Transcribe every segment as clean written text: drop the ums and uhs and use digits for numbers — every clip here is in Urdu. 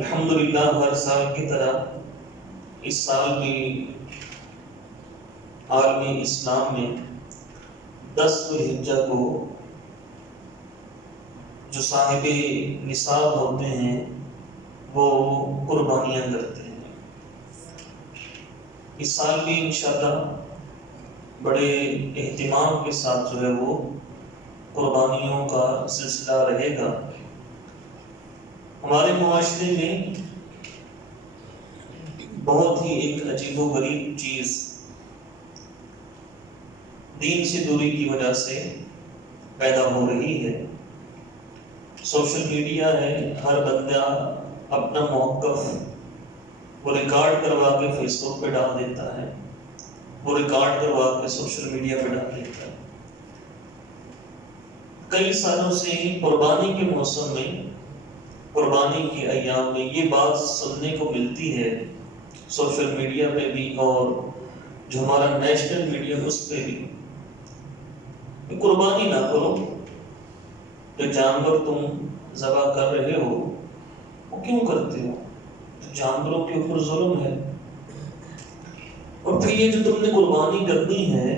الحمدللہ ہر سال کی طرح اس سال بھی عالمی اسلام میں 10 ذو الحجہ کو جو صاحب نصاب ہوتے ہیں وہ قربانیاں کرتے ہیں۔ اس سال بھی انشاءاللہ بڑے اہتمام کے ساتھ جو ہے وہ قربانیوں کا سلسلہ رہے گا۔ ہمارے معاشرے میں بہت ہی ایک عجیب و غریب چیز دین سے دوری کی وجہ سے پیدا ہو رہی ہے۔ سوشل میڈیا ہے، ہر بندہ اپنا موقف وہ ریکارڈ کروا کے فیس بک پہ ڈال دیتا ہے، وہ ریکارڈ کروا کے سوشل میڈیا پہ ڈال دیتا ہے۔ کئی سالوں سے قربانی کے موسم میں، قربانی کے ایام میں یہ بات سننے کو ملتی ہے سوشل میڈیا پہ بھی اور جو ہمارا نیشنل میڈیا اس پہ بھی، قربانی نہ کرو، جو جانور تم ذبح کر رہے ہو وہ کیوں کرتے ہو؟ تو جانوروں کے اوپر ظلم ہے، اور پھر یہ جو تم نے قربانی کرنی ہے،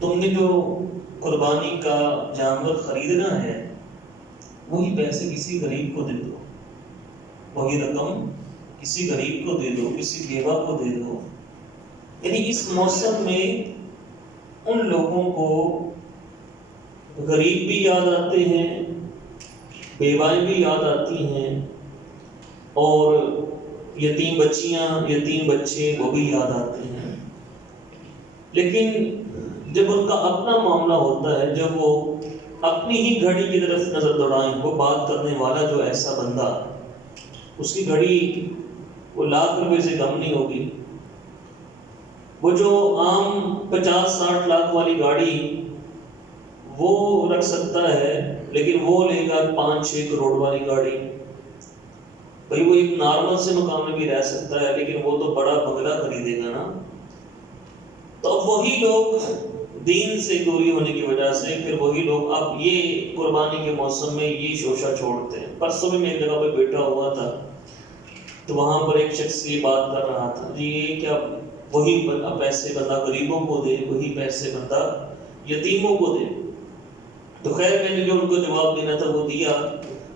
تم نے جو قربانی کا جانور خریدنا ہے وہی پیسے کسی غریب کو دے دو، وہی رقم کسی غریب کو دے دو، کسی بیوہ کو دے دو۔ یعنی اس موسم میں ان لوگوں کو غریب بھی یاد آتے ہیں، بیوائیں بھی یاد آتی ہیں، اور یتیم بچیاں، یتیم بچے وہ بھی یاد آتے ہیں۔ لیکن جب ان کا اپنا معاملہ ہوتا ہے، جب وہ اپنی ہی گھڑی کی طرف نظر دوڑائیں، وہ بات کرنے والا جو ایسا بندہ، اس کی گھڑی وہ ₹1,00,000 سے کم نہیں ہوگی۔ وہ جو عام 50-60 لاکھ والی گاڑی وہ رکھ سکتا ہے، لیکن وہ لے گا 5-6 کروڑ والی گاڑی۔ بھئی وہ ایک نارمل سے مقام میں بھی رہ سکتا ہے، لیکن وہ تو بڑا بنگلہ خریدے گا نا۔ تو وہی لوگ دین سے دوری ہونے کی وجہ سے پھر وہی لوگ اب یہ قربانی کے موسم میں یہ شوشہ چھوڑتے ہیں۔ پرسوں میں ایک جگہ پہ بیٹھا ہوا تھا تو وہاں پر ایک شخص یہ بات کر رہا تھا، جی یہ کیا وہی پیسے بندہ غریبوں کو دے، وہی پیسے بندہ یتیموں کو دے؟ تو خیر میں نے جو ان کو جواب دینا تھا وہ دیا۔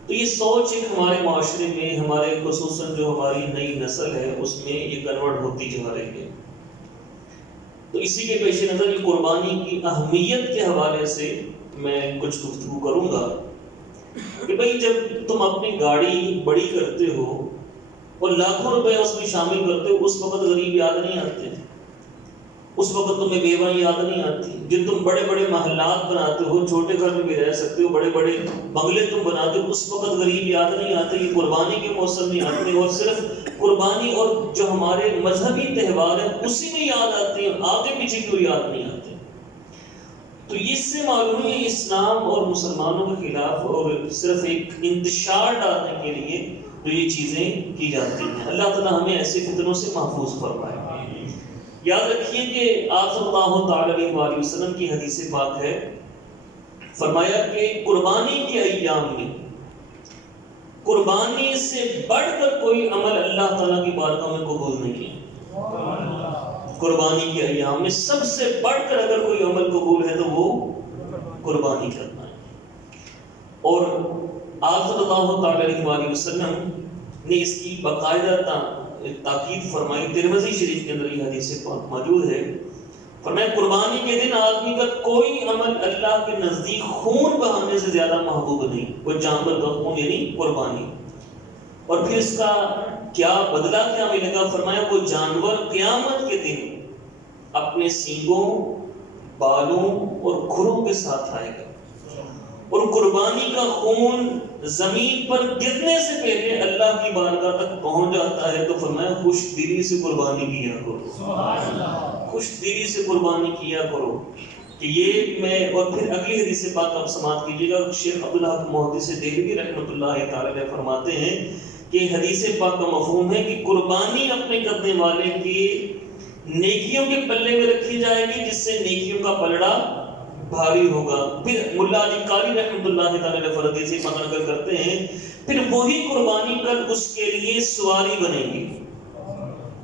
تو یہ سوچ ایک ہمارے معاشرے میں، ہمارے خصوصاً جو ہماری نئی نسل ہے اس میں یہ کنورٹ ہوتی جا رہی ہے۔ تو اسی کے پیش نظر یہ قربانی کی اہمیت کے حوالے سے میں کچھ گفتگو کروں گا کہ بھئی جب تم اپنی گاڑی بڑی کرتے ہو اور لاکھوں روپے اس میں شامل کرتے ہو، اس وقت غریب یاد نہیں آتے، اس وقت تمہیں بیوہ یاد نہیں آتی۔ جب تم بڑے بڑے محلات بناتے ہو، چھوٹے گھر میں بھی رہ سکتے ہو، بڑے بڑے بنگلے تم بناتے ہو، اس وقت غریب یاد نہیں آتے۔ یہ قربانی کے موسم میں آتے ہیں، اور صرف قربانی اور جو ہمارے مذہبی تہوار ہیں اسی میں یاد آتے ہیں، آگے پیچھے کیوں یاد نہیں آتے؟ تو اس سے معلوم ہے اسلام اور مسلمانوں کے خلاف اور صرف ایک انتشار ڈالنے کے لیے جو یہ چیزیں کی جاتی ہیں۔ اللہ تعالیٰ ہمیں ایسے فتنوں سے محفوظ فرمائے۔ یاد رکھیے کہ آپ صلی اللہ تعالی علیہ وآلہ وسلم کی حدیث پاک ہے، فرمایا کہ قربانی کے ایام میں قربانی سے بڑھ کر کوئی عمل اللہ تعالیٰ کی بارگاہ میں قبول نہیں ہے۔ قربانی کے ایام میں سب سے بڑھ کر اگر کوئی عمل قبول ہے تو وہ قربانی کرنا ہے۔ اور آپ صلی اللہ تعالی علیہ وآلہ وسلم نے اس کی باقاعدہ تاکید فرمائی۔ ترمذی شریف کے اندر یہ حدیث پاک موجود ہے، فرمایا قربانی کے دن آدمی کا کوئی عمل اللہ کے نزدیک خون بہانے سے زیادہ محبوب نہیں، وہ جانور کا خون یعنی قربانی۔ اور پھر اس کا کیا بدلہ کیا ملے گا؟ فرمایا وہ جانور قیامت کے دن اپنے سینگوں، بالوں اور کھروں کے ساتھ آئے گا، اور قربانی کا خون زمین پر گرنے سے پہلے اللہ کی بارگاہ تک پہنچ جاتا ہے۔ تو فرمایا خوش دلی سے قربانی کیا کرو، خوش دلی سے قربانی کیا کرو کہ یہ میں۔ اور پھر اگلی حدیث پاک آپ سماعت کیجیے گا، شیخ عبدالحق محدث دہلوی رحمۃ اللہ تعالی علیہ فرماتے ہیں کہ حدیث پاک کا مفہوم ہے کہ قربانی اپنے کرنے والے کی نیکیوں کے پلے میں رکھی جائے گی، جس سے نیکیوں کا پلڑا بھاری ہوگا۔ پھر ملا علی قاری رحمۃ اللہ تعالی علیہ حدیث پاک نقل کرتے ہیں پھر وہی قربانی کل اس کے لیے سواری بنے گی.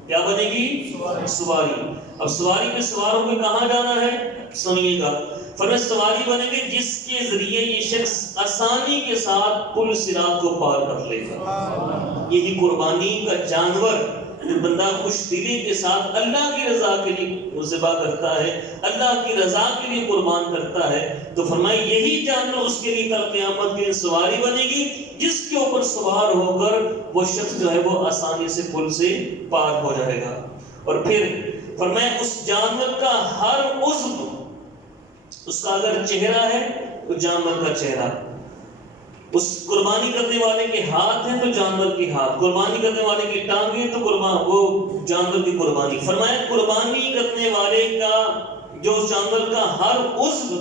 کیا بنے گی؟ سواری. اب سواری میں سوار ہو کے کہاں جانا ہے؟ سنیے گا. فرمایا سواری بنے گی جس کے ذریعے یہ شخص آسانی کے ساتھ پل صراط کو پار کر لے گا. یہی قربانی کا جانور جو بندہ خوش دلی کے ساتھ اللہ کی رضا کے لیے ذبح کرتا ہے، اللہ کی رضا کے لیے قربان کرتا ہے، تو فرمایا یہی جانور اس کے لیے کل قیامت کے سواری بنے گی جس کے اوپر سوار ہو کر وہ شخص جو ہے وہ آسانی سے پل سے پار ہو جائے گا. اور پھر فرمایا اس جانور کا ہر عضو، اس کا اگر چہرہ ہے تو جانور کا چہرہ، اس قربانی کرنے والے کے ہاتھ ہیں تو جانور کے ہاتھ، قربانی کرنے والے کی ٹانگیں تو وہ جانور کی قربانی. فرمایا قربانی کرنے والے کا جو جانور کا ہر عضو،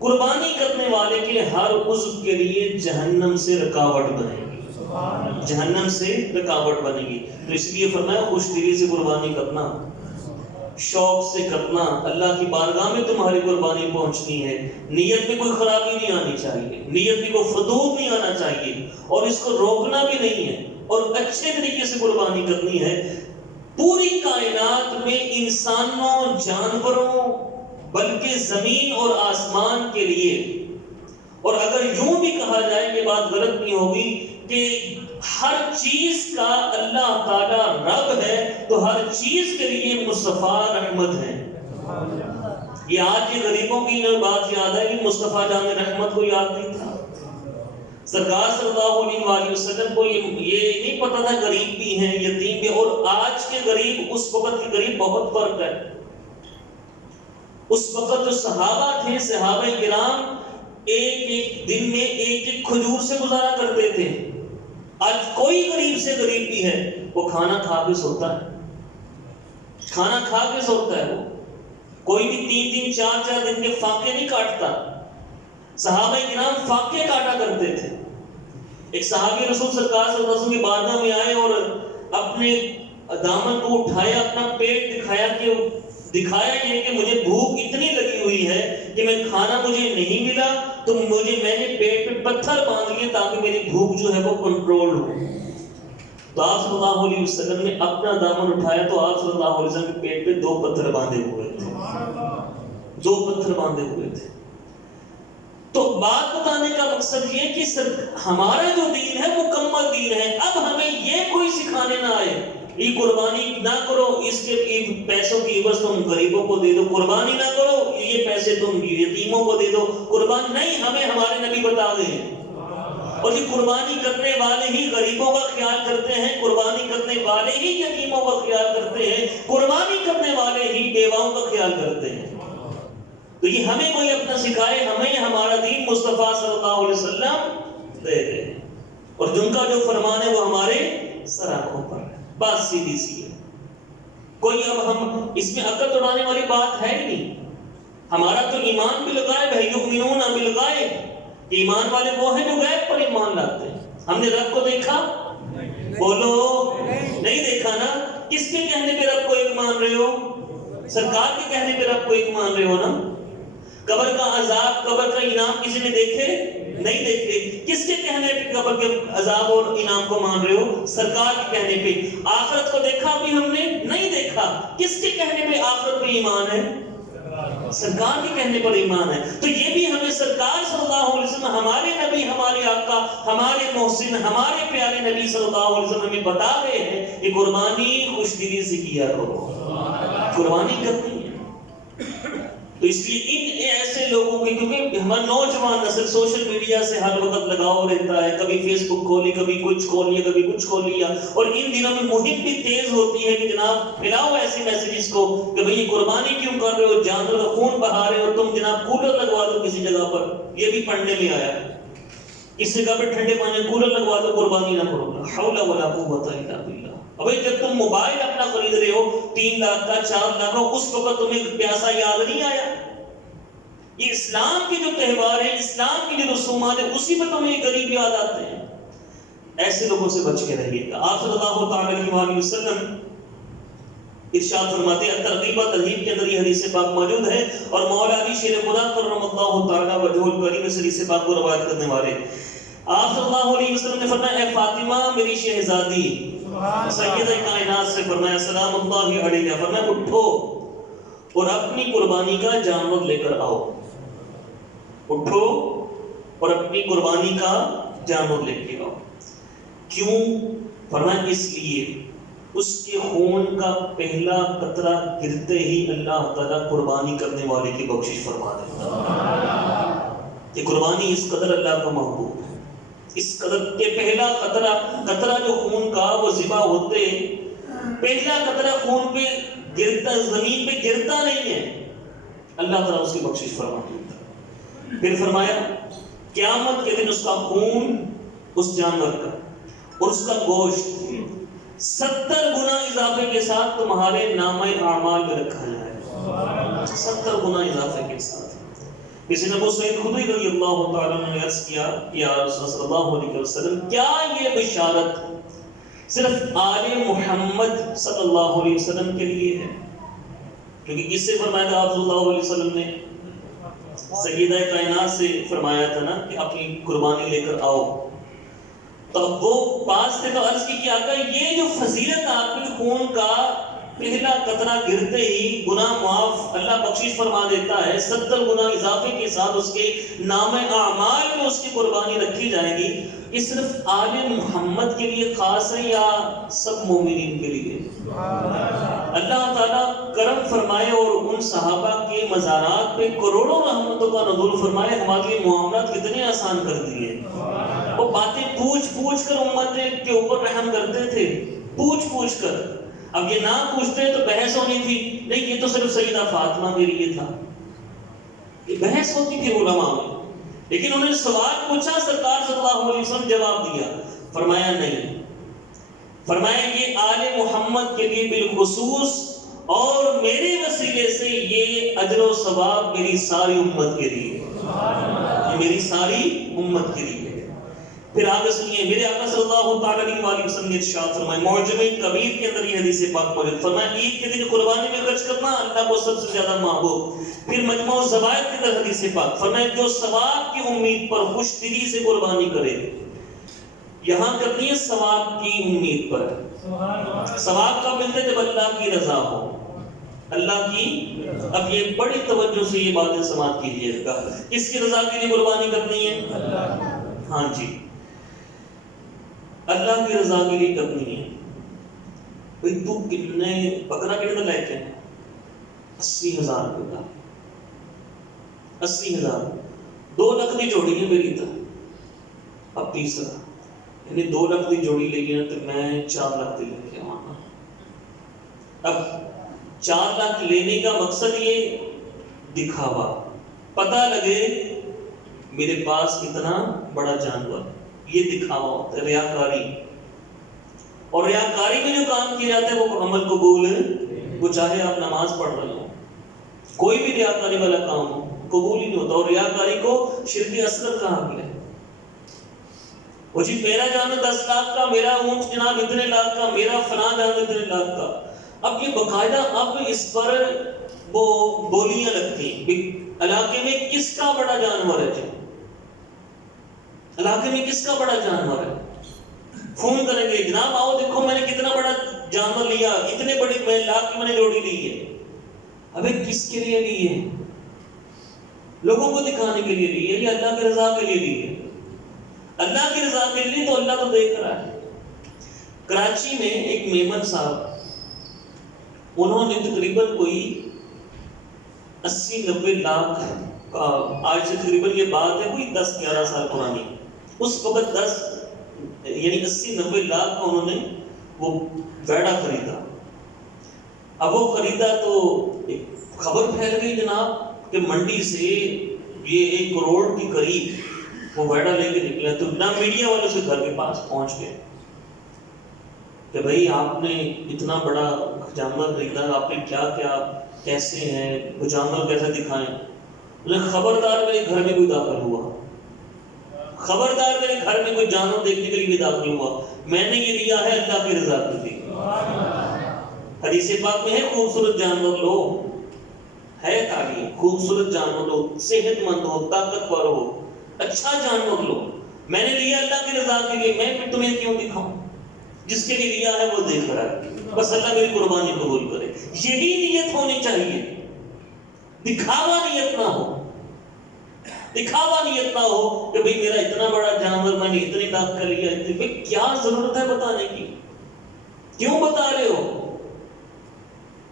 قربانی کرنے والے کے ہر عضو کے لیے جہنم سے رکاوٹ بنے گی، جہنم سے رکاوٹ بنے گی. تو اس لیے فرمایا خوش دلی سے قربانی کرنا، شوق سے کرنا. اللہ کی بارگاہ میں تمہاری قربانی پہنچنی ہے، نیت میں کوئی خرابی نہیں آنی چاہیے، نیت میں کوئی فضول نہیں آنا چاہیے، اور اس کو روکنا بھی نہیں ہے، اور اچھے طریقے سے قربانی کرنی ہے. پوری کائنات میں انسانوں، جانوروں، بلکہ زمین اور آسمان کے لیے، اور اگر یوں بھی کہا جائے یہ بات غلط نہیں ہوگی کہ ہر چیز کا اللہ تعالیٰ رب ہے، تو ہر چیز کے لیے مصطفیٰ رحمت ہے. یہ آج یہ غریبوں کی بات یاد ہے کہ مصطفیٰ جان رحمت کو یاد نہیں تھا. سرکار صلی اللہ علیہ وآلہ وسلم کو یہ نہیں پتا تھا غریب بھی ہیں، یتیم بھی، اور آج کے غریب اس وقت کے غریب بہت فرق ہے. اس وقت جو صحابہ تھے، صحابہ کرام ایک دن میں ایک کھجور سے گزارا کرتے تھے. آج کوئی غریب سے غریب بھی ہے وہ کھانا کھا کے سوتا ہے، کھانا کھا کے سوتا ہے. وہ کوئی بھی 3 4 دن کے فاقے نہیں کاٹتا. صحابہ کرام فاقے کاٹا کرتے تھے. ایک صحابی رسول سرکار صلی اللہ علیہ وسلم کی بارگاہ میں آئے اور اپنے دامن کو اٹھایا، اپنا پیٹ دکھایا یہ کہ مجھے بھوک اتنی لگی ہوئی ہے کہ میں کھانا مجھے نہیں ملا، تو میں نے پیٹ پہ پتھر باندھ لیے تاکہ میری بھوک جو ہے وہ کنٹرول ہو. تو آپ صلی اللہ علیہ وسلم نے اپنا دامن اٹھایا تو آپ صلی اللہ علیہ وسلم کے پیٹ پہ 2 پتھر باندھے ہوئے تھے، 2 پتھر باندھے ہوئے تھے. تو بات بتانے کا مقصد یہ کہ ہمارا جو دین ہے وہ مکمل دین ہے. اب ہمیں یہ کوئی سکھانے نہ آئے یہ قربانی نہ کرو، اس کے پیسوں کی عوض تم غریبوں کو دے دو، قربانی نہ کرو یہ پیسے تم یتیموں کو دے دو، قربانی نہیں. ہمیں ہمارے نبی بتا گئے ہیں، اور یہ قربانی کرنے والے ہی غریبوں کا خیال کرتے ہیں، قربانی کرنے والے ہی یتیموں کا خیال کرتے ہیں، قربانی کرنے والے ہی بیواؤں کا خیال کرتے ہیں. تو یہ ہمیں کوئی اپنا سکھائے، ہمیں ہمارا دین مصطفیٰ صلی اللہ علیہ وسلم دے دے، اور جن کا جو فرمان ہے وہ ہمارے سر آنکھوں پر ہے. بات سیدھی سی ہے، کوئی اب ہم اس میں عقل توڑانے والی بات ہے ہی نہیں. ہمارا تو ایمان بھی لگائے بھائی، یؤمنون بالغیب، ایمان والے وہ ہیں جو غیب پر ایمان لاتے ہیں. ہم نے رب کو دیکھا؟ بولو نہیں دیکھا نا. کس کے کہنے پہ رب کو ایک مان رہے ہو؟ سرکار کے کہنے پہ رب کو ایک مان رہے ہو نا. قبر کا عذاب، قبر کا انعام کسی نے دیکھے؟ نہیں دیکھے. کس کے کہنے پہ قبر کے عذاب اور انعام کو مان رہے ہو؟ سرکار کے کہنے پہ. آخرت کو دیکھا بھی ہم نے؟ نہیں دیکھا. کس کے کہنے پہ آخرت پہ ایمان ہے؟ سرکار کے کہنے پر ایمان ہے. تو یہ بھی ہمیں سرکار صلی اللہ علیہ وسلم، ہمارے نبی، ہمارے آقا، ہمارے محسن، ہمارے پیارے نبی صلی اللہ علیہ وسلم ہمیں بتا رہے ہیں کہ قربانی خوش دلی سے کیا کرو، قربانی کرنی ہے. تو اس لیے ان ایسے لوگوں کے، کیونکہ ہمارا نوجوان نسل سوشل میڈیا سے ہر وقت لگاؤ رہتا ہے، کبھی فیس بک کھولی، کبھی کچھ کھول لیا، کبھی کچھ کھول لیا، اور ان دنوں میں مہم بھی تیز ہوتی ہے کہ جناب پھیلاؤ ایسے میسیجز کو کہ بھئی یہ قربانی کیوں کر رہے ہو، جانور کا خون بہا رہے ہو تم، جناب کولر لگوا دو کسی جگہ پر. یہ بھی پڑھنے میں آیا اس جگہ پہ ٹھنڈے پانی کولر لگوا دو، قربانی نہ کرو. لا حول ولا قوت الا باللہ. ابھی جب تم موبائل اپنا خرید رہے ہو 3 لاکھ کا، 4 لاکھ کا، اس وقت تمہیں پیاسا یاد نہیں آیا؟ یہ اسلام کے جو تہوار ہیں، اسلام کی جو رسومات ہیں، اسی پر تمہیں یہ غریب یاد آتے ہیں. ایسے لوگوں سے بچ کے رہیے گا. آپ صلی اللہ تعالی علیہ وسلم ارشاد فرماتے ہیں، ترغیب و ترہیب کے اندر یہ حدیث پاک موجود ہے، اور مولا علی شیر خدا کرم اللہ تعالی وجہہ الکریم اس حدیث پاک کو روایت کرنے والے آپ صلی اللہ علیہ وسلم نے فرمایا اے فاطمہ میری شہزادی، سیدہ کائنات سے فرمایا سلام اللہ علیہ، فرمایا اٹھو اور اپنی قربانی کا جانور لے کر آؤ، اٹھو اور اپنی قربانی کا جانور لے کے آؤ۔ کیوں؟ فرمایا اس لیے اس کے خون کا پہلا قطرہ گرتے ہی اللہ تعالیٰ قربانی کرنے والے کی بخشش فرما دیتا ہے۔ یہ قربانی اس قدر اللہ کا محبوب ہے، اس قدر کہ پہلا قطرہ جو خون کا وہ ذبح ہوتے پہلا قطرہ خون پہ گرتا، زمین پہ گرتا نہیں ہے، اللہ تعالیٰ اس کی بخشش فرما دیتا ہے۔ پھر فرمایا قیامت کے دن اس کا خون، اس جانور کا اور اس کا گوشت 70 گنا اضافے کے ساتھ تمہارے نامہ اعمال میں رکھا جائے گا، 70 گنا اضافے کے ساتھ۔ کسی نے ابو سعید خدری رضی اللہ تعالیٰ عنہ نے عرض کیا یا رسول صلی اللہ علیہ وسلم کیا یہ بشارت صرف آل محمد صلی اللہ علیہ وسلم کے لیے ہے؟ کیونکہ کس سے فرمایا تھا آپ صلی اللہ علیہ وسلم نے؟ سیدہ کائنات سے فرمایا تھا نا کہ اپنی قربانی لے کر آؤ۔ تو وہ پاس تھے تو عرض کی کہ آقا یہ جو فضیلت آپ کے خون کا پہلا قطرہ گرتے ہی گناہ معاف اللہ بخشش فرما دیتا ہے، 70 گنا اضافے کے ساتھ اس کے نام اعمال میں اس کی قربانی رکھی جائے گی، یہ صرف آل محمد کے لیے خاص ہے یا سب مومنین کے لیے؟ اللہ تعالیٰ کرم فرمائے اور ان صحابہ کے مزارات پہ کروڑوں رحمتوں کا نزول فرمائے، ہمارے لیے معاملات کتنے آسان کر دیے۔ وہ باتیں پوچھ کر امت کے اوپر رحم کرتے تھے، پوچھ کر۔ اب یہ نہ پوچھتے تو بحث ہونی تھی، نہیں یہ تو صرف سیدہ فاطمہ کے لیے تھا، یہ بحث ہوتی تھی علماء میں، لیکن انہوں نے سوال پوچھا، سرکار صلی اللہ علیہ وسلم جواب دیا، فرمایا نہیں، فرمایا یہ آل محمد کے لیے بالخصوص اور میرے وسیلے سے یہ اجر و ثواب میری ساری امت کے لیے، یہ میری ساری امت کے لیے۔ پھر آگے سنیے، میرے آقا صلی اللہ علیہ وآلہ وسلم نے ارشاد فرمایا، معجم کبیر کے اندر یہ حدیث پاک موجود، فرمایا عید کے دن قربانی میں خرچ کرنا اللہ کو سب سے زیادہ محبوب۔ پھر مجموع الزوائد کے اندر حدیث پاک فرمایا جو ثواب کی امید پر خوش دلی سے قربانی کرے، یہاں کرنی ہے ثواب کی امید پر، ثواب کا ملتے جب اللہ کی رضا ہو، اللہ کی۔ اب یہ بڑی توجہ سے یہ باتیں سماعت کیجیے گا، کس کی رضا کے لیے قربانی کرنی ہے؟ ہاں جی، اللہ کی رضا کے لیے کرنی ہے۔ بھئی تو کتنے بکرا کتنا لے کے 80,000 روپے کا، 80,000، 2 لاکھ کی جوڑی ہے میری تو، اب تیسرا یعنی 2 لاکھ کی جوڑی لے گیا تو میں 4 لاکھ کی لے کے آنا۔ اب 4 لاکھ لینے کا مقصد یہ دکھاوا، پتہ لگے میرے پاس اتنا بڑا جانور، یہ دکھاوا ہوتا ہے، ریاکاری۔ اور ریاکاری میں جو کام کیا جاتا ہے وہ عمل قبول ہے، وہ چاہے آپ نماز پڑھ رہے ہو، کوئی بھی ریاکاری والا کام ہو قبول ہی نہیں ہوتا۔ اور ریاکاری کو شرک اصغر کہا گیا ہے۔ وہ جی میرا جانور 10 لاکھ کا، میرا اونٹ جناب اتنے لاکھ کا، میرا فلاں جانور اتنے لاکھ کا۔ اب یہ باقاعدہ اب اس پر وہ بولیاں لگتی ہیں، علاقے میں کس کا بڑا جانور ہے جی، علاقے میں کس کا بڑا جانور ہے، فون کریں گے جناب آؤ دیکھو میں نے کتنا بڑا جانور لیا، اتنے بڑے میں لاکھ کی میں نے جوڑی لی ہے۔ ابے کس کے لیے لی ہے؟ لوگوں کو دکھانے کے لیے لی ہے یا اللہ کی رضا کے لیے لی ہے؟ اللہ کی رضا کے لیے تو اللہ تو دیکھ رہا ہے۔ کراچی میں ایک میمن صاحب، انہوں نے تقریباً کوئی 80-90 لاکھ کا، آج سے تقریباً یہ بات ہے کوئی 10-11 سال پرانی، اس وقت 80-90 لاکھ کا انہوں نے وہ بیڑا خریدا۔ اب وہ خریدا تو ایک خبر پھیل گئی جناب کہ منڈی سے یہ 1 کروڑ کی قریب وہ بیڑا لے کے نکلا، تو جناب میڈیا والوں سے گھر کے پاس پہنچ گئے کہ بھائی آپ نے اتنا بڑا جانور خریدا، آپ نے کیا کیا، کیسے ہیں وہ جانور کیسے دکھائیں؟ خبردار میرے گھر میں کوئی داخل ہوا، خبردار میرے گھر میں کوئی جانور دیکھنے کے لیے داخل ہوا، میں نے یہ لیا ہے اللہ کی رضا کے لیے۔ حدیث پاک میں ہے خوبصورت جانور لو، ہے تعلیم، خوبصورت جانور لو، صحت مند ہو، طاقتور ہو، اچھا جانور لو، میں نے لیا اللہ کی رضا کے لیے، میں پھر تمہیں کیوں دکھاؤں؟ جس کے لیے لیا ہے وہ دیکھ رہا ہے، بس اللہ میری قربانی قبول کرے۔ یہی نیت ہونی چاہیے، دکھاوا نیت نہ ہو، دکھاوا نیت نہ ہو کہ بھئی میرا اتنا بڑا جانور میں نے اتنی لاکھ کا لیا، بھئی کیا ضرورت ہے بتانے کی، کیوں بتا رہے ہو؟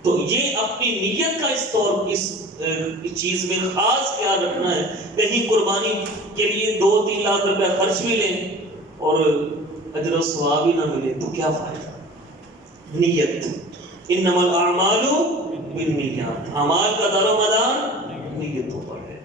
تو یہ اپنی نیت کا اس چیز میں خاص خیال رکھنا ہے۔ کہیں قربانی کے لیے 2-3 لاکھ روپے خرچ بھی لیں اور اجر و ثواب ہی نہ ملے تو کیا فائدہ؟ نیت، انما الاعمال بالنیات، اعمال کا دار و مدار نیتوں پر ہے۔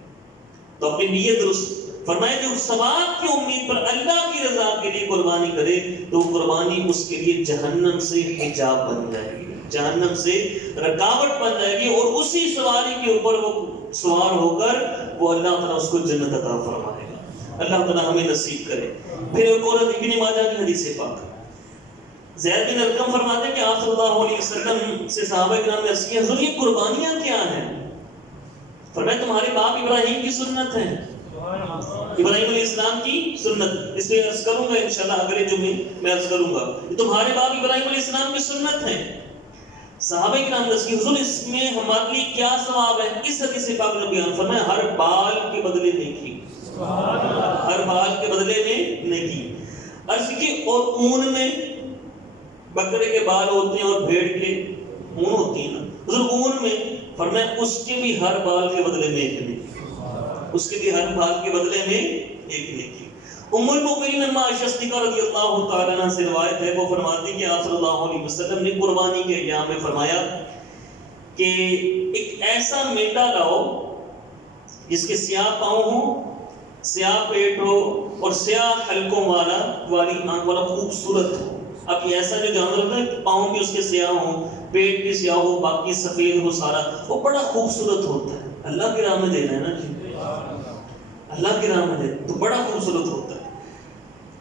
تو اپنی نیت درست فرمائے، جو ثواب کی امید پر اللہ کی رضا کے لیے قربانی کرے تو قربانی اس کے لیے جہنم سے حجاب بن جائے گی، جہنم سے رکاوٹ بن جائے گی، اور اسی سواری کے اوپر وہ سوار ہو کر وہ اللہ تعالیٰ اس کو جنت عطا فرمائے گا۔ اللہ تعالیٰ ہمیں نصیب کرے۔ پھر ایک عورت ابن ماجہ کی حدیث پاک، زید بن ارقم فرماتے ہیں کہ آپ صلی اللہ علیہ وسلم سے صحابہ کرام نے عرض کیا، حضور یہ قربانیاں کیا ہیں؟ فرمایا تمہارے باپ ابراہیم کی سنت ہے، ابراہیم علیہ السلام کی سنت، اس پہ عرض کروں گا انشاءاللہ اگلے جمعے میں عرض کروں گا، تمہارے باپ ابراہیم علیہ السلام کی سنت ہے۔ صحابہ کرام نے عرض کی، حضور اس میں ہمارے لیے کیا ثواب ہے؟ اس حدیث پاک نے بیان فرمایا، ہر بال کے بدلے نیکی، ہر بال کے بدلے میں نیکی۔ عرض کی اور اون میں بکرے کے بال ہوتے ہیں اور بھیڑ کے اون ہوتی ہے نا، حضور اون میں فرمایا اس کے بھی ہر بال کے بدلے میں ایک نیکی، اس کے بھی ہر بال کے بدلے میں ایک نیکی۔ ام المؤمنین ام عائشہ صدیقہ رضی اللہ تعالی عنہا سے روایت ہے، وہ فرماتی ہیں کہ آپ صلی اللہ علیہ وسلم نے قربانی کے ایام میں فرمایا کہ ایک ایسا مینڈا لاؤ جس کے سیاہ پاؤں ہوں، سیاہ پیٹ ہو اور سیاہ حلقوں والی آنکھ والا خوبصورت ہو۔ اب یہ ایسا جو جانور ہوتا ہے پاؤں بھی اس کے سیاہ ہوں، پیٹ بھی سیاہ ہو، باقی سفید ہو سارا، وہ بڑا خوبصورت ہوتا ہے۔ اللہ کی راہ میں دینا ہے نا جی، اللہ کی راہ میں دینا تو بڑا خوبصورت ہوتا ہے۔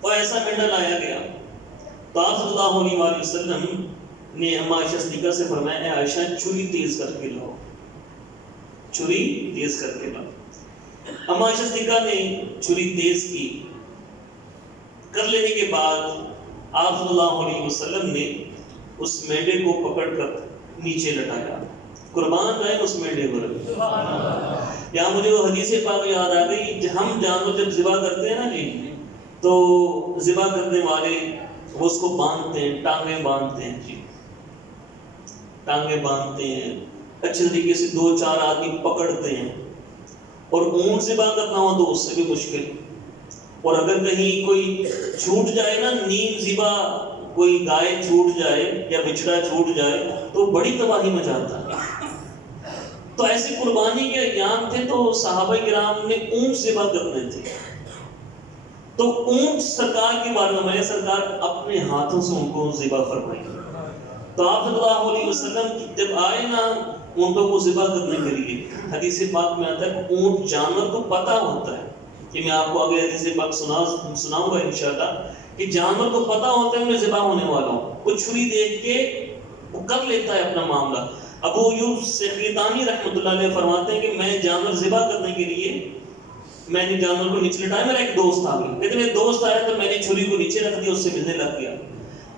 اور ایسا مینڈا لایا گیا تو آپ صلی اللہ علیہ وآلہ وسلم نے اما عائشہ صدیقہ سے فرمایا، اے عائشہ چھری تیز کر کے لاؤ، چھری تیز کر کے لاؤ۔ اما عائشہ صدیقہ نے چھری تیز کی، کر لینے کے بعد آپ صلی اللہ علیہ وسلم نے اس مینڈے کو پکڑ کر نیچے لٹایا، قربان رہے اس مینڈے پر۔ یہاں مجھے وہ حدیث پاک یاد آ گئی، ہم جانور جب ذبح کرتے ہیں نا جی، تو ذبح کرنے والے وہ اس کو باندھتے ہیں، ٹانگیں باندھتے ہیں جی، ٹانگیں باندھتے ہیں اچھے طریقے سے، 2-4 آدمی پکڑتے ہیں، اور اونٹ ذبح کرنا ہو تو اس سے بھی مشکل، اور اگر کہیں کوئی چھوٹ جائے نا، نیم ذبح کوئی گائے چھوٹ جائے یا بچڑا چھوٹ جائے تو بڑی تباہی مچاتا ہے۔ تو ایسی قربانی کے ایام تھے تو صحابہ کرام نے اونٹ ذبح کرنے تھے، تو اونٹ سرکار کی بارگاہ میں سرکار اپنے ہاتھوں سے ان کو ذبح فرمائی۔ تو آپ صلی اللہ علیہ وسلم جب آئے نا اونٹوں کو ذبح کرنے کے لیے، حدیث پاک میں آتا ہے اونٹ جانور کو پتہ ہوتا ہے، کہ میں آپ کو اگلے حدیث پاک سناؤں گا انشاءاللہ، کہ جانور کو پتہ ہوتا ہے میں ذبح ہونے والا ہوں، وہ چھری دیکھ کے وہ کر لیتا ہے اپنا معاملہ۔ ابو ایوب سختیانی رحمۃ اللہ علیہ فرماتے ہیں کہ میں جانور ذبح کرنے کے لیے میں نے جانور کو نیچے لٹایا، میرا ایک دوست آ گیا، کہتے میرے دوست آیا تو میں نے چھری کو نیچے رکھ دیا، اس سے ملنے لگ گیا،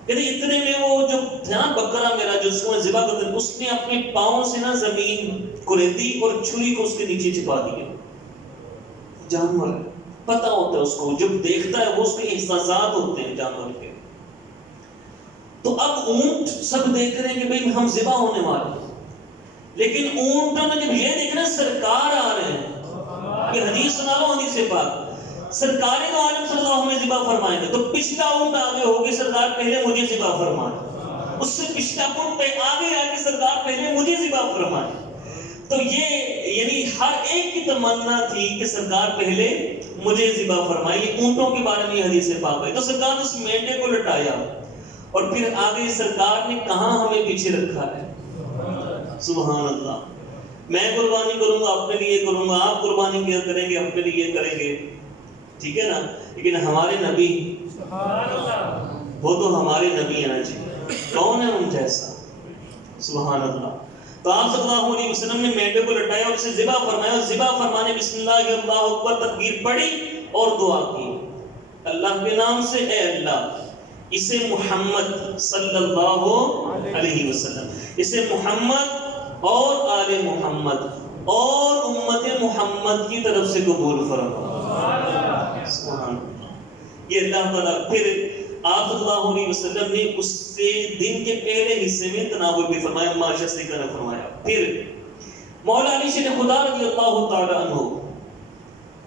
کہتے اتنے میں وہ جو تھا نا بکرا میرا جس کو میں ذبح کرتا ہوں، اس نے اپنے پاؤں سے نا زمین کریدی اور چھری کو اس کے نیچے چھپا دیا۔ جانور پتہ ہوتا ہے اس کو، جب دیکھتا ہے وہ اس کے احساسات ہوتے ہیں جانور کے۔ تو اب اونٹ سب دیکھ رہے ہیں کہ بھئی ہم ذبح ہونے والے ہیں، لیکن اونٹوں نے جب یہ دیکھنا سرکار آ رہے ہیں، کہ حدیث سنا لو حدیث پاک، سرکار دو عالم صلی اللہ علیہ وسلم ذبح فرمائیں گے، تو پچھلا اونٹ آگے ہو کہ سرکار پہلے مجھے ذبح فرمائیں، اس سے پچھلا اونٹ پہ آگے آ کے سرکار پہلے مجھے ذبح فرمائیں۔ تو یہ یعنی ہر ایک کی تمنا تھی کہ سرکار پہلے مجھے ذبح فرمائے۔ اونٹوں کے بارے میں حدیث پاک ہے، تو سرکار نے اس مینڈے کو لٹایا اور پھر آگے سرکار نے کہاں ہمیں پیچھے رکھا ہے، سبحان اللہ۔ میں قربانی کروں گا اپنے لیے کروں گا، آپ قربانی کیا کریں گے اپنے لیے کریں گے، ٹھیک ہے نا، لیکن ہمارے نبی وہ تو ہمارے نبی ہیں نا جی، کون ہے ان جیسا، سبحان اللہ۔ تو آپ صلی اللہ علیہ وسلم نے مینڈے کو لٹایا اور اسے ذبح فرمایا، اور ذبح فرمانے بسم اللہ اللہ اکبر تکبیر پڑھی اور دعا کی، اللہ کے نام سے اے اللہ اسے محمد صلی اللہ علیہ وسلم، اسے محمد اور آل محمد اور امت محمد کی طرف سے قبول فرما۔ سبحان اللہ۔ یہ اللہ تعالیٰ پھر آپ صلی اللہ علیہ وسلم نے اس سے دن کے پہلے حصے میں تناول بھی فرمایا، معاشرے کا نہ فرمایا۔ پھر مولا علی شیر خدا رضی اللہ تعالیٰ عنہ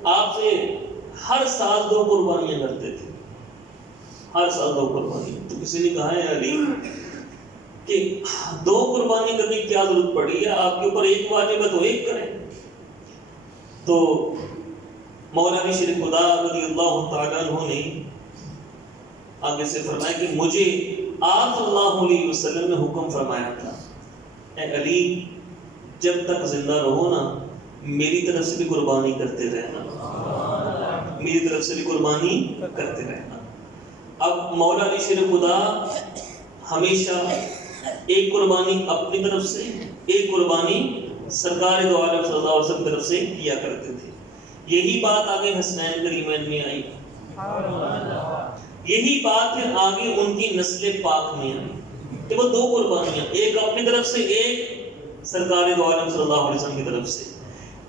آپ سے ہر سال 2 قربانیاں کرتے تھے، ہر سال 2 قربانیاں۔ تو کسی نے کہا ہے علی کہ 2 قربانی کرنے کی کیا ضرورت پڑی ہے، آپ کے اوپر 1 واجب ہے تو 1 کریں۔ تو مولا علی شیر خدا رضی اللہ تعالیٰ عنہ نے آگے سے فرمایا کہ مجھے آپ صلی اللہ علیہ وسلم نے حکم فرمایا تھا اے علی جب تک زندہ رہو نا میری طرف سے بھی قربانی کرتے رہنا، میری طرف سے بھی قربانی کرتے رہنا۔ اب مولا علی شیر خدا ہمیشہ 1 قربانی اپنی طرف سے 1 قربانی سرکار دو عالم صلی اللہ علیہ وسلم کی طرف سے کیا کرتے تھے۔ یہی بات آگے حسنین کریمین میں آئی، یہی بات پھر آگے ان کی نسل پاک میں آئی کہ وہ 2 قربانیاں، 1 اپنی طرف سے 1 سرکار دو عالم صلی اللہ علیہ وسلم کی طرف سے۔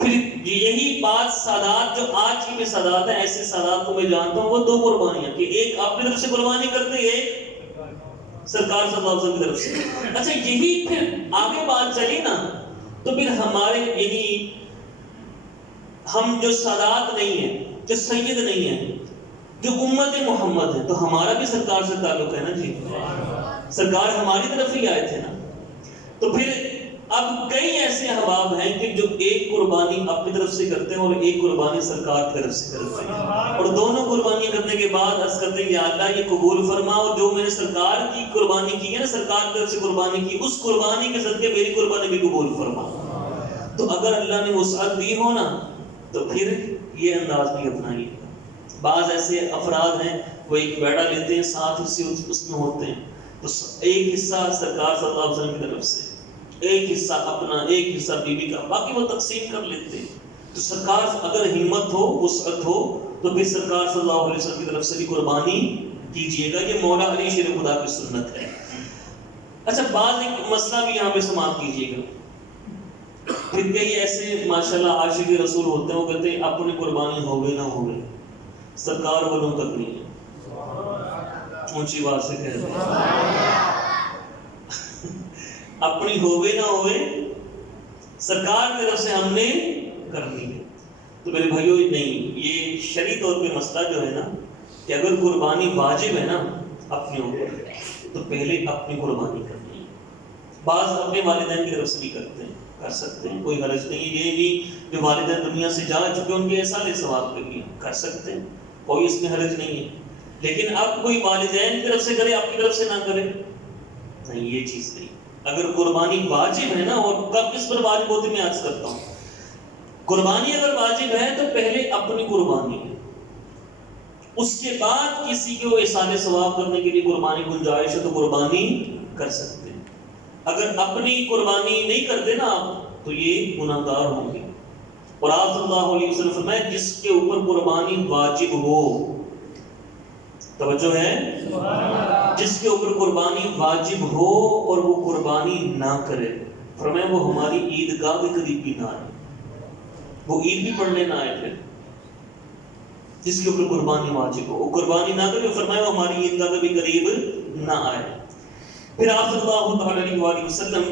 پھر یہی بات سادات جو آج کی میں سادات ہیں، ایسے سادات کو میں جانتا ہوں، وہ 2 قربانیاں کہ 1 اپنی طرف سے قربانی کرتے، 1 سرکار صلی اللہ علیہ وسلم کی طرف سے۔ اچھا یہی پھر آگے بات چلی نا تو پھر ہمارے یعنی ہم جو سادات نہیں ہیں، جو سید نہیں ہیں، جو امت محمد ہے، تو ہمارا بھی سرکار سے تعلق ہے نا جی، سرکار ہماری طرف ہی آئے تھے نا۔ تو پھر اب کئی ایسے احباب ہیں کہ جو 1 قربانی اپنی طرف سے کرتے ہیں اور 1 قربانی سرکار کی طرف سے کرتے ہیں، اور دونوں قربانی کرنے کے بعد عرض کرتے ہیں یا اللہ یہ قبول فرما، اور جو میں نے سرکار کی قربانی کی ہے نا، سرکار کی طرف سے قربانی کی، اس قربانی کے صدقے میری قربانی بھی قبول فرما۔ تو اگر اللہ نے وسعت دی ہو نا تو پھر یہ انداز بھی اپنائیے گا۔ بعض ایسے افراد ہیں وہ 1 بیڑا لیتے ہیں، 7 حصے اس میں ہوتے ہیں، تو 1 حصہ سرکار صلی اللہ علیہ وسلم کی طرف سے، 1 حصہ اپنا، 1 حصہ بیوی کا، باقی وہ تقسیم کر لیتے ہیں۔ تو سرکار اگر ہمت ہو، وسعت ہو تو پھر سرکار صلی اللہ علیہ وسلم کی طرف سے بھی قربانی کیجیے گا، یہ مولا علی شیر خدا کی سنت ہے۔ اچھا بعض ایک مسئلہ بھی یہاں پہ سماعت کیجیے گا۔ پھر کئی ایسے ماشاءاللہ عاشق رسول ہوتے ہیں، وہ کہتے ہیں اپنی قربانی ہو گئی نہ ہو گئی سرکار والوں تک نہیں ہے، اونچی بات سے کہہ دیں اپنی ہوئے نہ ہوئے سرکار کی طرف سے ہم نے کرنی ہے۔ تو میرے بھائیو نہیں، یہ شرعی طور پہ مسئلہ جو ہے نا کہ اگر قربانی واجب ہے نا اپنے اوپر تو پہلے اپنی قربانی کرنی ہے۔ بعض اپنے والدین کی طرف سے بھی کرتے ہیں، کر سکتے ہیں، کوئی حرج نہیں ہے۔ یہ بھی جو والدین دنیا سے جا چکے ان کے احسان ثواب کے لیے کر سکتے ہیں، کوئی اس میں حرج نہیں ہے۔ لیکن اب کوئی والدین کی طرف سے کرے اپنی طرف سے نہ کرے، نہیں، یہ چیز نہیں۔ اگر قربانی واجب ہے نا، اور کب کس پر واجب ہوتی میں عرض کرتا ہوں، قربانی اگر واجب ہے تو پہلے اپنی قربانی ہے، اس کے بعد کسی کو احسان ثواب کرنے کے لیے قربانی گنجائش ہے تو قربانی کر سکتے ہیں۔ اگر اپنی قربانی نہیں کرتے نا آپ تو یہ گناہ گار ہوں گے۔ اور آپ صلی اللہ علیہ وسلم فرمائے جس کے اوپر قربانی واجب ہو، توجہ ہے، جس کے اوپر قربانی واجب ہو اور وہ قربانی نہ کرے، فرمایا وہ ہماری عیدگاہ کے قریب بھی نہ آئے، وہ عید بھی پڑھنے نہ آئے۔ پھر جس کے اوپر قربانی واجب ہو وہ قربانی نہ کرے، فرمایا وہ ہماری عیدگاہ کے بھی قریب نہ آئے۔ پھر آپ صلی اللہ علیہ وسلم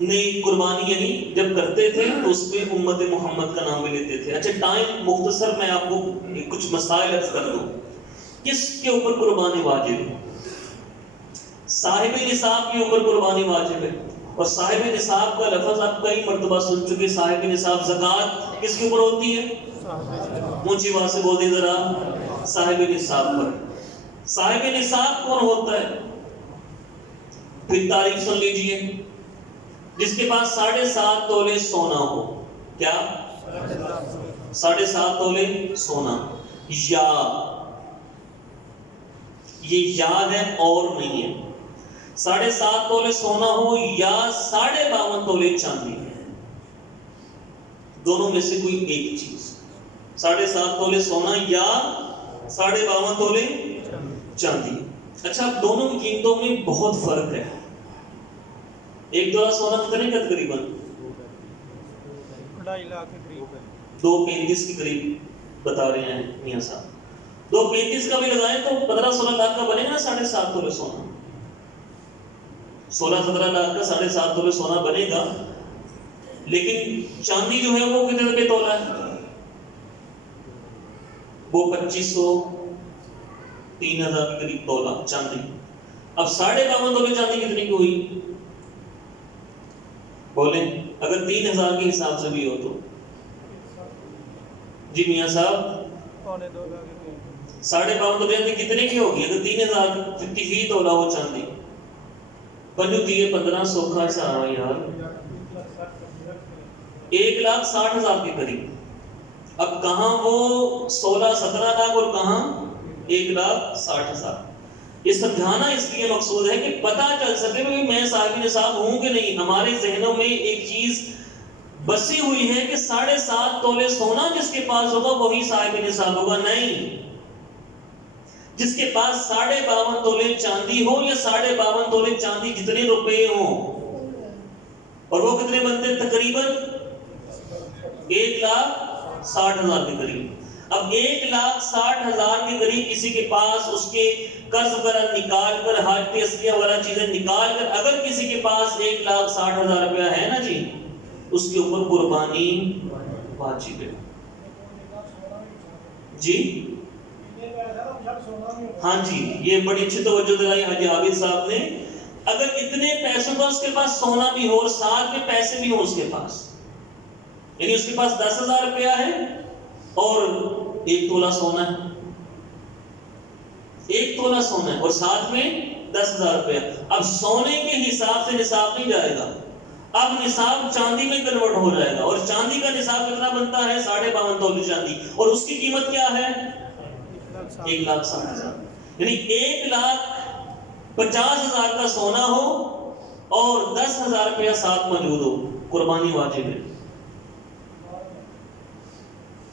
نے قربانی یعنی جب کرتے تھے تو اس میں امت محمد کا نام بھی لیتے تھے۔ اچھا ٹائم مختصر، میں آپ کو کچھ مسائل عرض کر دوں۔ کس کے اوپر قربانی واجب ہے؟ صاحب نصاب کے اوپر قربانی واجب ہے، اور صاحب نصاب کا لفظ آپ کئی مرتبہ سن چکے۔ صاحب نصاب زکوٰۃ کس کے اوپر ہوتی ہے؟ اونچی آواز سے بول دیں ذرا، صاحب نصاب پر۔ صاحب نصاب کون ہوتا ہے؟ پھر تعریف سن لیجئے، جس کے پاس 7.5 تولے سونا ہو۔ کیا؟ 7.5 تولے سونا، یا یہ یا ہے اور نہیں ہے۔ 7.5 تولے سونا ہو یا 52.5 تولے چاندی ہے، دونوں میں سے کوئی ایک چیز۔ 7.5 تولے سونا یا 52.5 تولے چاندی. اچھا، اب دونوں کی قیمتوں میں بہت فرق ہے. 1 تولہ سونا کتنے کا تقریباً 2.5 لاکھ کے قریب ہے. 2.35 کے قریب بتا رہے ہیں میاں صاحب. 2.35 کا بھی لگائیں تو 15-16 لاکھ کا بنے گا 7.5 تولے سونا. 16-17 لاکھ کا 7.5 تولے سونا بنے گا. لیکن چاندی جو ہے وہ کتنے روپے تولا ہے؟ وہ 2500-3000 کے قریب تولا چاندی. اب 52.5 تولے چاندی کتنے کی ہوئی بولیں؟ اگر 3000 کے حساب سے بھی ہو تو جی میاں صاحب 2.25 لاکھ 52.5 تولے چاندی کتنے کی ہوگی اگر 3000 فی تولا ہو چاندی؟ پنجو دیے 1500 کا حساب ہے یار، 1,60,000 کے قریب. اب کہاں وہ 16-17 لاکھ اور کہاں 1,60,000. یہ سمجھانا اس لیے مقصود ہے کہ پتہ چل سکے کہ میں صاحب نصاب ہوں کہ نہیں. ہمارے ذہنوں میں ایک چیز بسی ہوئی ہے کہ 7.5 تولے سونا جس کے پاس ہوگا وہی صاحب نصاب ہوگا. نہیں، جس کے پاس 52.5 تولے چاندی ہو یا 52.5 تولے چاندی جتنے روپے ہوں، اور وہ کتنے بنتے تقریباً 1,60,000 کے قریب. اب 1,60,000 کے قریب کسی کے پاس اس کے قرض وغیرہ نکال کر حاجت اصلیہ وغیرہ چیزیں نکال کر اگر کسی کے پاس 1,60,000 روپیہ ہے نا جی، اس کے اوپر قربانی واجب ہے. جی ہاں جی، یہ بڑی اچھی توجہ دلائی حاجی عابد صاحب نے. اگر اتنے پیسوں کا اس کے پاس سونا بھی ہو اور ساتھ میں پیسے بھی ہوں اس کے پاس، یعنی اس کے پاس 10,000 روپیہ ہے اور 1 تولہ سونا ہے، 1 تولہ سونا ہے اور ساتھ میں 10,000 روپیہ. اب سونے کے حساب سے نصاب نہیں جائے گا، اب نصاب چاندی میں کنورٹ ہو جائے گا. اور چاندی کا نصاب کتنا بنتا ہے 52.5 تولے چاندی، اور اس کی قیمت کیا ہے 1,60,000. یعنی 1,50,000 کا سونا ہو اور 10,000 روپیہ ساتھ موجود ہو، قربانی واجب ہے.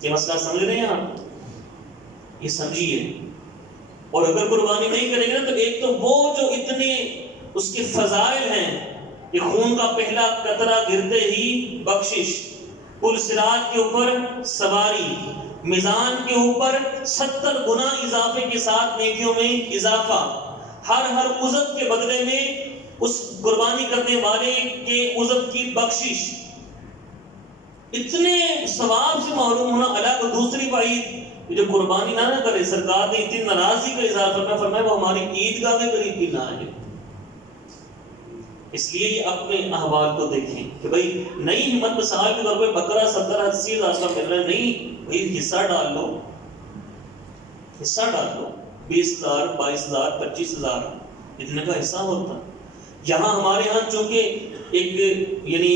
یہ مسئلہ سمجھ رہے ہیں آپ؟ یہ سمجھیے. اور اگر قربانی نہیں کریں گے تو ایک تو وہ جو اتنے اس کے فضائل ہیں کہ خون کا پہلا قطرہ گرتے ہی بخشش، پل صراط کے اوپر سواری، میزان کے اوپر 70 گنا اضافے کے ساتھ نیکیوں میں اضافہ، ہر عضو کے بدلے میں اس قربانی کرنے والے کے عضو کی بخشش، اتنے ثواب سے محروم ہونا الگ. دوسری وعید جو قربانی نہ کرے، سرکار نے اتنی ناراضی کا اظہار فرمایا وہ ہماری عیدگاہ کے قریب بھی نہ آئے. اس لیے یہ اپنے احوال کو دیکھیں کہ بھئی نئی ہمت مثال کے طور پہ بکرا 70-80 ہزار کا مل رہا ہے، نہیں بھئی حصہ ڈال لو، حصہ ڈال لو، 20,000 22,000 25,000 اتنے کا حصہ ہوتا. یہاں ہمارے ہاں چونکہ ایک یعنی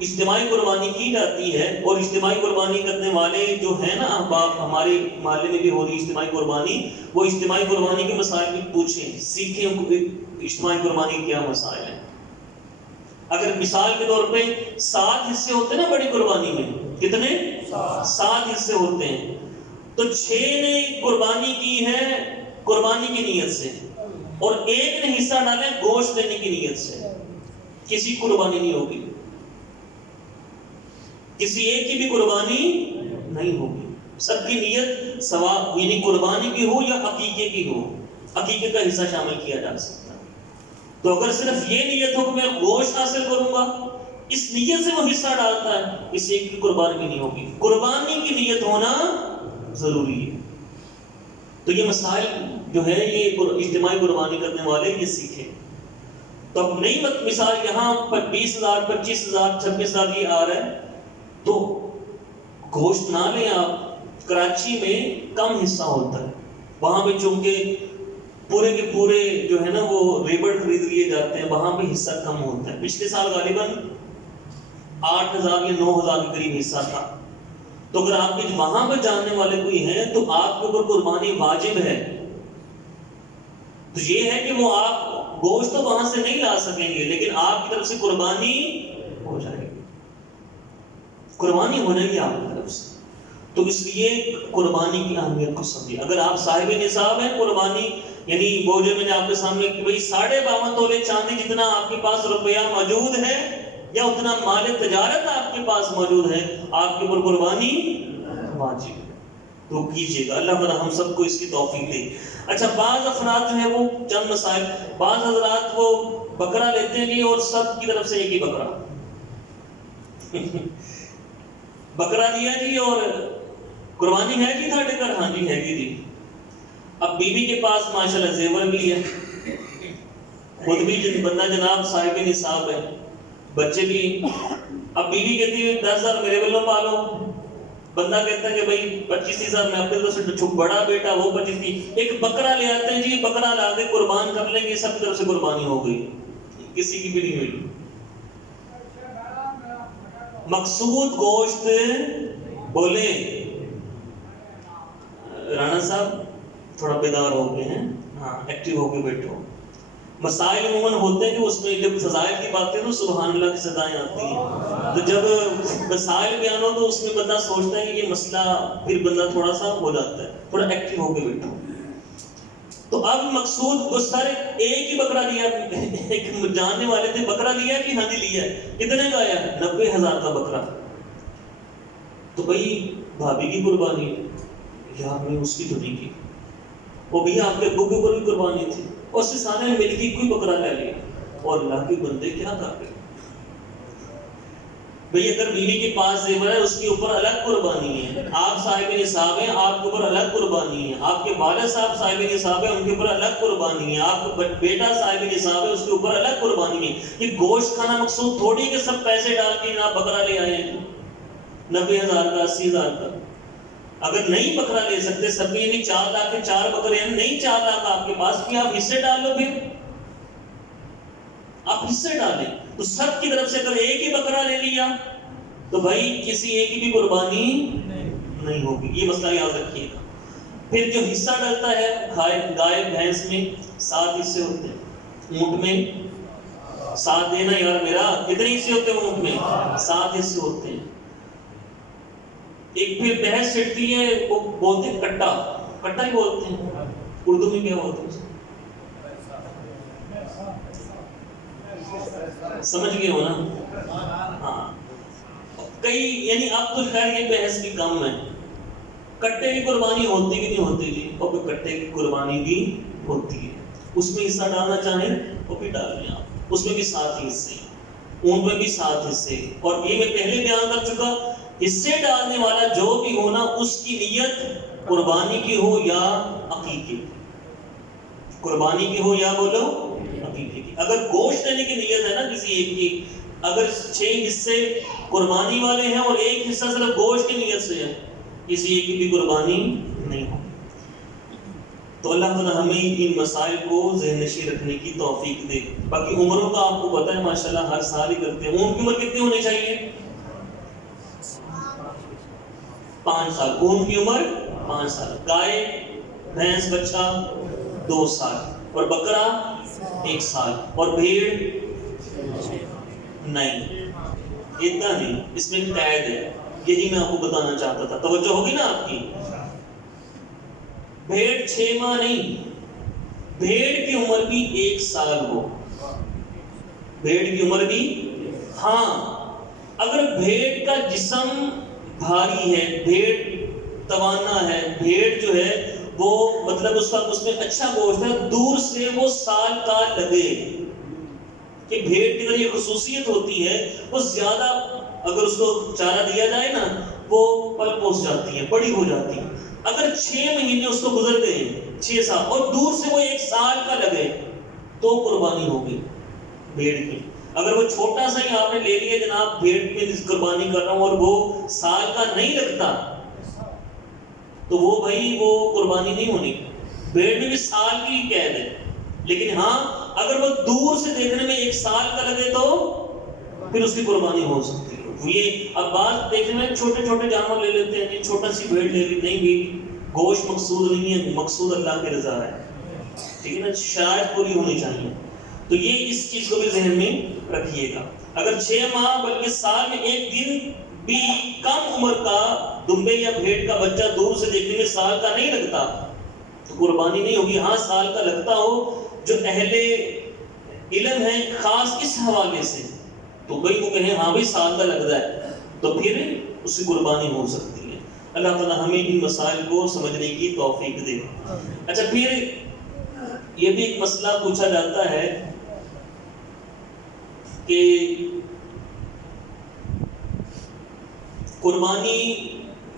اجتماعی قربانی کی جاتی ہے، اور اجتماعی قربانی کرنے والے جو ہیں نا احباب، ہمارے محلے میں بھی ہو رہی اجتماعی قربانی، وہ اجتماعی قربانی کے مسائل بھی پوچھیں، سیکھیں اجتماعی قربانی کیا مسائل ہیں. اگر مثال کے طور پہ 7 حصے ہوتے ہیں نا بڑی قربانی میں، کتنے 7 حصے ہوتے ہیں، تو 6 نے قربانی کی ہے قربانی کی نیت سے، اور 1 نے حصہ ڈالے گوشت دینے کی نیت سے، کسی قربانی نہیں ہوگی، کسی ایک کی بھی قربانی نہیں ہوگی. سب کی نیت ثواب یعنی قربانی کی ہو یا عقیقے کی ہو، عقیقے کا حصہ شامل کیا جا سکتا ہے. تو اگر صرف یہ نیت ہو کہ میں گوشت حاصل کروں گا، اس نیت سے وہ حصہ ڈالتا ہے، اس ایک کی قربانی بھی نہیں ہوگی. قربانی کی نیت ہونا ضروری ہے. تو یہ مسائل جو ہے یہ اجتماعی قربانی کرنے والے یہ سیکھیں. تو اب نئی مثال یہاں پر 20,000 25,000 26,000 یہ آ رہا ہے، تو گوشت نہ لیں آپ. کراچی میں کم حصہ ہوتا ہے، وہاں پہ چونکہ پورے کے پورے جو ہے نا وہ ریبڑ خرید لیے جاتے ہیں، وہاں پہ حصہ کم ہوتا ہے. پچھلے سال غالباً 8,000 یا 9,000 کے قریب حصہ تھا. تو اگر آپ کے وہاں پہ جاننے والے کوئی ہیں تو آپ کے اوپر قربانی واجب ہے. تو یہ ہے کہ وہ آپ گوشت تو وہاں سے نہیں لا سکیں گے، لیکن آپ کی طرف سے قربانی ہو جائے گی، قربانی ہو جائے گی آپ کی طرف سے. تو اس لیے قربانی کی اہمیت کو سمجھیں. اگر آپ صاحب نصاب ہیں قربانی یعنی وہ جو میں نے آپ کے سامنے کہ بھئی 52.5 تولے چاندی جتنا آپ کے پاس روپیہ موجود ہے یا اتنا مال تجارت آپ کے پاس موجود ہے، آپ کے اوپر قربانی واجب ہے، تو کیجیے گا. اللہ تعالی ہم سب کو اس کی توفیق دے. اچھا بعض افراد جو ہے وہ چند مسائل، بعض حضرات وہ بکرا لیتے ہیں جی اور سب کی طرف سے ایک ہی بکرا بکرا لیا جی اور قربانی ہے جی تھاڑے گھر، ہاں جی ہے جی. اب بیوی کے پاس ماشاءاللہ زیور بھی ہے، خود بھی بندہ جناب صاحب نصاب ہے، بچے بھی. اب بیوی کہتی ہے 10,000 میرے بلوں پالو، بندہ کہتا ہے کہ بھائی 25,000 میں اپنے طرف سے بڑا بیٹا وہ 25,000. ایک بکرا لے آتے ہیں جی، بکرا لا کے قربان کر لیں گے، سب کی طرف سے قربانی ہو گئی، کسی کی بھی نہیں ہوئی. مقصود گوشت بولے رانا صاحب تھوڑا بیدار ہو گئے ہیں، ہاں ایکٹیو ہو کے بیٹھو. مسائل عموماً ہوتے ہیں کہ اس میں جب فضائل کی باتیں تو سبحان اللہ کی صدائیں آتی ہیں، تو جب مسائل بیان ہو تو اس میں بندہ سوچتا ہے کہ یہ مسئلہ، پھر بندہ تھوڑا سا ہو جاتا ہے، تھوڑا ایکٹیو ہو کے بیٹھو. تو اب مقصود وہ سارے ایک ہی بکرا لیا، ایک جاننے والے تھے بکرا لیا کہ ہاں جی لیا. کتنے کا آیا؟ 90,000 کا بکرا. تو بھائی بھابھی کی قربانی یا میں اس کی تو نہیں کی، وہ بھی آپ کے ابو کے اوپر بھی قربانی تھی، اور اس سے سارے مل کے کوئی بکرا لے لیا. اور اللہ کے بندے کیا کر رہے بھئی، اگر بیوی کے پاس زیور ہے اس کے اوپر الگ قربانی ہے، آپ صاحب نصاب ہیں آپ کے اوپر الگ قربانی ہے، آپ کے والد صاحب صاحب نصاب ہیں ان کے اوپر الگ قربانی ہے، آپ کا بیٹا صاحب نصاب ہے اس کے اوپر الگ قربانی ہے. یہ گوشت کھانا مقصود تھوڑی کہ سب پیسے ڈال کے آپ بکرا لے آئے ہیں 90,000 کا 80,000 کا. اگر نہیں بکرا لے سکتے سب یعنی 4 لاکھ کے 4 بکرے ہیں، نہیں 4 لاکھ آپ کے پاس، کہ آپ حصے ڈال لو، پھر آپ حصے ڈالیں. تو سب کی طرف سے اگر ایک ہی بکرا لے لیا تو بھائی کسی ایک کی بھی قربانی نہیں ہوگی، یہ مسئلہ یاد رکھیے گا. پھر جو حصہ ڈلتا ہے گائے بھینس میں 7 حصے ہوتے ہیں، اونٹ میں 7 دینا یار میرا، کتنے حصے ہوتے ہیں اونٹ میں؟ 7 حصے ہوتے ہیں. ایک پھر بحث چھڑتی ہے، وہ بولتے ہیں کٹا، کٹا ہی بولتے ہیں، اردو میں کیا بولتے ہیں؟ سمجھ گئے ہو نا؟ ہاں کئی یعنی اب تو خیر یہ بحث بھی کم ہے. کٹے کی قربانی ہوتی کہ نہیں ہوتی جی؟ اور پھر کٹے کی قربانی بھی ہوتی ہے، اس میں حصہ ڈالنا چاہیں وہ بھی ڈال لیں آپ، اس میں بھی 7 حصے، اونٹ میں بھی 7 حصے. اور یہ میں پہلے بیان کر چکا، حصے ڈالنے والا جو بھی ہونا اس کی نیت قربانی کی ہو یا عقیقے کی، قربانی کی ہو یا بولو عقیقے کی. اگر گوشت لینے کی نیت ہے نا کسی ایک کی، اگر 6 حصے قربانی والے ہیں اور ایک حصہ صرف گوشت کی نیت سے ہے، کسی ایک کی بھی قربانی نہیں ہو. تو اللہ تعالیٰ ہمیں ان مسائل کو ذہن نشین رکھنے کی توفیق دے. باقی عمروں کا آپ کو پتہ ہے ماشاءاللہ ہر سال ہی کرتے ہیں. اونٹ کی عمر کتنی ہونی چاہیے؟ 5 سال. اونٹ کی عمر 5 سال. گائے بھینس بچہ 2 سال، اور بکرا 1 سال، اور بھیڑ نہیں، اتنا نہیں، اس میں قید ہے. یہی میں آپ کو بتانا چاہتا تھا، توجہ ہوگی نا آپ کی. بھیڑ 6 ماہ نہیں، بھیڑ کی عمر بھی 1 سال ہو، بھیڑ کی عمر بھی. ہاں اگر بھیڑ کا جسم بھاری ہے، بھیڑ توانا ہے، بھیڑ جو ہے وہ مطلب اس میں اچھا گوشت ہے، دور سے وہ سال کا لگے، کہ بھیڑ کی طرح یہ خصوصیت ہوتی ہے وہ زیادہ اگر اس کو چارہ دیا جائے نا وہ پل پوس جاتی ہے، بڑی ہو جاتی ہے. اگر 6 مہینے اس کو گزر گئے، 6 سال، اور دور سے وہ 1 سال کا لگے تو قربانی ہوگی بھیڑ کی. اگر وہ چھوٹا سا ہی آپ نے لے لیا جناب بھیڑ میں قربانی کر رہا ہوں اور وہ سال کا نہیں لگتا تو وہ بھائی وہ قربانی نہیں ہونی. بھیڑ میں بھی سال کی قید ہے، لیکن ہاں اگر وہ دور سے دیکھنے میں 1 سال کا لگے تو پھر اس کی قربانی ہو سکتی ہے. یہ اب بات دیکھنے میں چھوٹے چھوٹے جانور لے لیتے ہیں، چھوٹا سی بھیڑ لے لی، نہیں بھی گوشت مقصود نہیں ہے، مقصود اللہ کی رضا ہے، ٹھیک ہے نا، شرائط پوری ہونی چاہیے. تو یہ اس چیز کو بھی ذہن میں رکھیے گا. اگر 6 ماہ بلکہ سال میں 1 دن بھی کم عمر کا دمبے یا بھیڑ کا بچہ دور سے دیکھنے میں سال کا نہیں لگتا تو قربانی نہیں ہوگی. ہاں سال کا لگتا ہو جو اہل علم ہے خاص اس حوالے سے تو بھائی وہ کہیں ہاں بھی سال کا لگتا ہے تو پھر اس کی قربانی ہو سکتی ہے. اللہ تعالیٰ ہمیں ان مسائل کو سمجھنے کی توفیق دے. اچھا پھر یہ بھی ایک مسئلہ پوچھا جاتا ہے کہ قربانی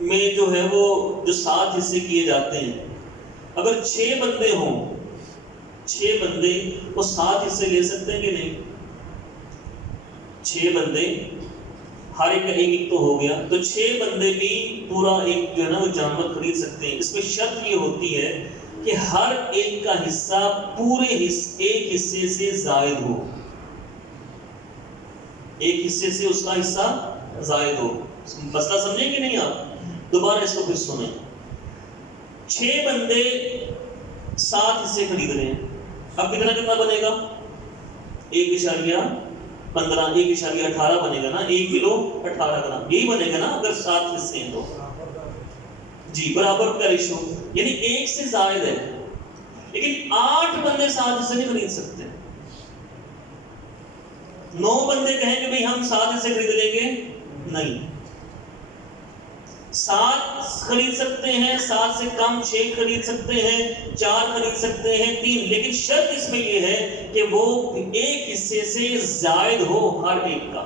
میں جو ہے وہ جو 7 حصے کیے جاتے ہیں اگر 6 بندے ہوں 6 بندے وہ 7 حصے لے سکتے ہیں کہ نہیں؟ 6 بندے ہر ایک کا ایک تو ہو گیا تو 6 بندے بھی پورا ایک جو ہے نا وہ جانور خرید سکتے ہیں. اس میں شرط یہ ہوتی ہے کہ ہر ایک کا حصہ پورے ایک حصے سے زائد ہو. ایک حصے سے اس کا حصہ زائد ہو. مسئلہ سمجھیں کہ نہیں آپ؟ دوبارہ اس کو پھر سنیں. 6 بندے 7 حصے خرید رہے ہیں. اب کتنا بنے گا؟ 1.15 1.18 بنے گا نا. 1 کلو 18 گرام یہی بنے گا نا اگر 7 حصے ہیں تو. جی برابر کا ریشو یعنی 1 سے زائد ہے. لیکن 8 بندے 7 حصے نہیں خرید سکتے. 9 بندے کہیں کہ بھئی ہم 7 حصے خرید لیں گے نہیں. 7 خرید سکتے ہیں 7 سے کم 6 خرید سکتے ہیں 4 خرید سکتے ہیں 3. لیکن شرط اس میں یہ ہے کہ وہ ایک حصے سے زائد ہو ہر ایک کا.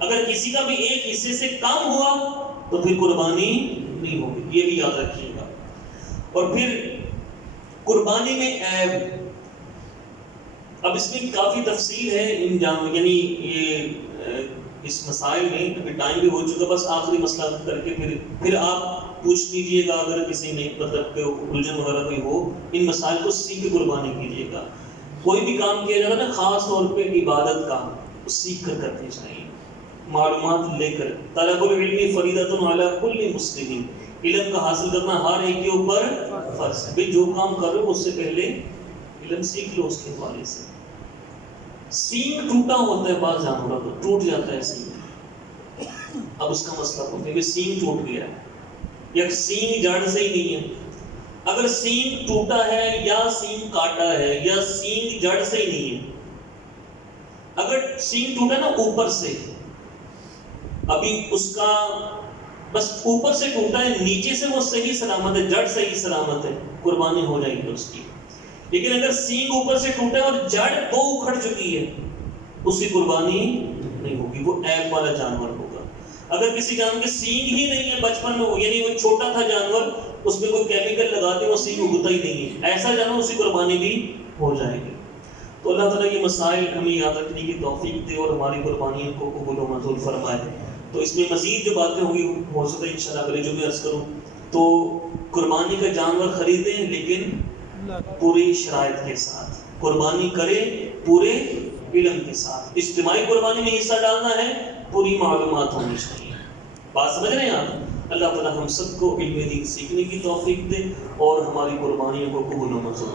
اگر کسی کا بھی ایک حصے سے کم ہوا تو پھر قربانی نہیں ہوگی. یہ بھی یاد رکھیے گا. اور پھر قربانی میں عیب اب اس میں کافی تفصیل ہے ان جانوں یعنی یہ اس مسائل میں ابھی ٹائم بھی ہو چکا. بس آخری مسئلہ کر کے پھر آپ پوچھ لیجئے گا اگر کسی نے مطلب کہ الجھن وغیرہ کوئی ہو. ان مسائل کو سیکھ کے قربانی کیجیے گا. کوئی بھی کام کیا جاتا ہے نا خاص طور پہ عبادت کا سیکھ کر کرنے چاہیے. معلومات لے کر. طلب العلم فریضۃ علی کل مسلم. علم کا حاصل کرنا ہر ایک کے اوپر فرض ہے. بھئی جو کام کر رہے ہو اس سے پہلے علم سیکھ لو اس کے حوالے سے. سینگ ٹوٹا ہوتا ہے بعض جانوروں کو ٹوٹ جاتا ہے سینگ. اب اس کا مسئلہ ہوتا ہے کہ سینگ ٹوٹ گیا یا سینگ جڑ سے ہی نہیں ہے. اگر سینگ ٹوٹا ہے یا سینگ کاٹا ہے یا سینگ جڑ سے ہی نہیں ہے. اگر سینگ ٹوٹا نا اوپر سے ابھی اس کا بس اوپر سے ٹوٹا ہے نیچے سے وہ صحیح سلامت ہے جڑ صحیح سلامت ہے قربانی ہو جائے گی اس کی. لیکن اگر سینگ اوپر سے ٹوٹا ہے اور جڑ 2 اکھڑ چکی ہے اس کی قربانی نہیں ہوگی. وہ عیب والا جانور ہوگا. اگر کسی جانور کے سینگ ہی نہیں ہے بچپن میں یعنی وہ چھوٹا تھا جانور اس میں کوئی کیمیکل لگاتے وہ سینگ اگتا ہی نہیں ہے ایسا جانور اس کی قربانی بھی ہو جائے گی. تو اللہ تعالیٰ یہ مسائل ہمیں یاد رکھنے کی توفیق دے اور ہماری قربانیوں کو قبول و منظور فرمائے. تو اس میں مزید جو باتیں ہوں گی ہو سکتا ہے انشاءاللہ اگلے جو میں عرض کروں. تو قربانی کا جانور خریدیں لیکن پوری شرائط کے ساتھ. قربانی کرے پورے علم کے ساتھ. اجتماعی قربانی میں حصہ ڈالنا ہے پوری معلومات ہونی چاہیے. بات سمجھ رہے ہیں آپ؟ اللہ تعالیٰ ہم سب کو علم دین سیکھنے کی توفیق دے اور ہماری قربانیوں کو قبول و منظور